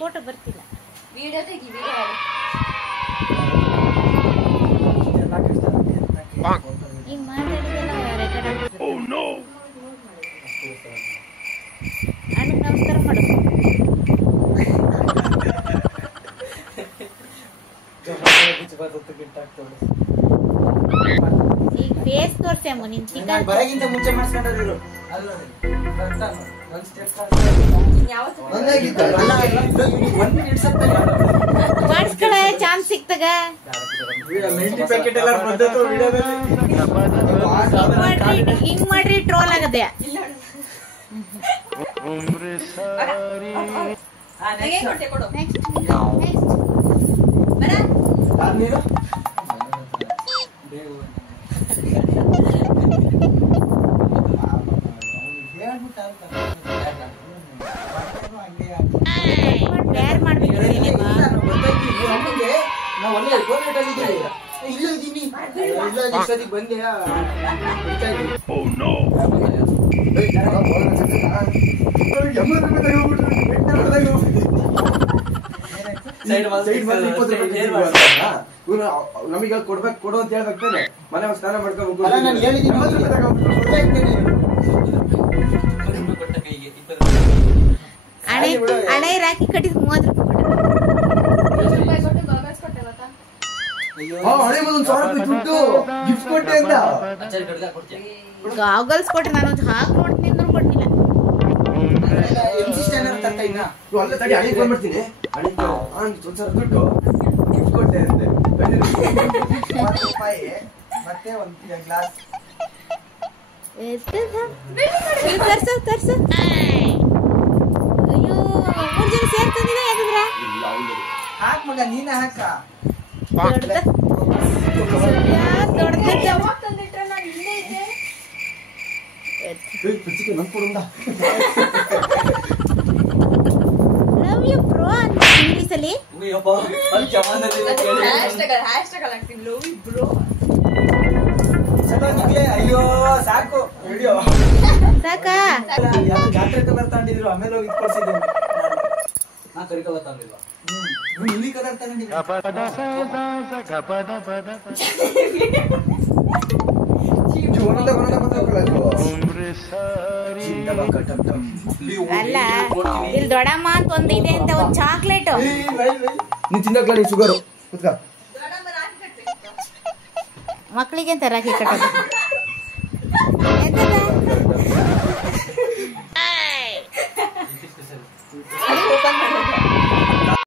Photo ಬರ್ತಿಲ್ಲ. Video ತೆಗಿ. ಈಗ ಮಾತಾಡಿದೆಲ್ಲ ರೆಕಾರ್ಡ್ ಆಗ್ತದೆ. ಅಣ್ಣ ನಮಸ್ಕಾರ ಮಾಡು. ಈಗ ಫೇಸ್ ತೋರ್ಸ್ಯಾಮು ನಿನ್ ಚಿಕನ್ ಬರಗಿಂತ ಮುಂಚೆ ಮಾಡಿಸ್ಕೊಂಡಿರು. ಮಾಡಿಸ್ಕೊಳ ಚಾನ್ಸ್ ಸಿಕ್ತಾಗ. ಹಿಂಗ್ ಮಾಡ್ರಿ ಟ್ರೋಲ್ ಆಗದೆ. ಬೇರೆ ಮಾಡ್ಬೇಕು. ನಮೀಗ ಕೊಡ್ಬೇಕು ಕೊಡು ಅಂತ ಹೇಳ್ಬೇಕಾನೆ. ಮನೆ ಸ್ನಾನ ಮಾಡ್ಕೋಬೇಕು. ಹಣೆ ರಾಕಿ ಕಟ್ಟಿದ್ 30 ರೂಪಾಯಿ ಗಾಗಲ್ಸ್ ಕೊಟ್ರೆ ನಾನು ಹಾಗೆ ನೋಡ್ತೀನಿ ಅಂದ್ರೂ ಕೊಟ್ಟಿಲ್ಲ. ತರ್ಸು ಅಯ್ಯೋ 3 ಜನ ಸೇರ್ತಂದಿನ ಯಾಕಂದ್ರ ಹಾಕ್ ಮಗ ನೀನ ಹಾಕ. ಲವ್ ಯು ಬ್ರೋ ಅಂತ ಇಂಗ್ಲಿಷಲ್ಲಿ. ಅಯ್ಯೋ ಸಾಕು ವಿಡಿಯೋ ಸಾಕಾ. ಜಾತ್ರೆ ಕಲರ್ ತಗೊಂಡಿದ್ರು ಆಮೇಲೆ ಹೋಗಿ ಇಟ್ಕೊಳ್ಸಿದ್ದೆ. ನಾ ಕರಿ ಕಲರ್ ತಂದಿಲ್ವಾ? ನೀಲಿ ಕಲರ್ ತಗೊಂಡಿದ್ದೆ. ಅಲ್ಲ ಇಲ್ಲಿ ದೊಡ್ಡಮ್ಮ ಅಂತ ಒಂದು ಇದೆ ಅಂತ ಒಂದು ಚಾಕ್ಲೇಟ್. ನೀನ್ ತಿನ್ನಕ್ಲ ಶುಗರು ಮಕ್ಕಳಿಗೆ ಅಂತ ರಾಖಿ ಕಟ್ಟೋದು.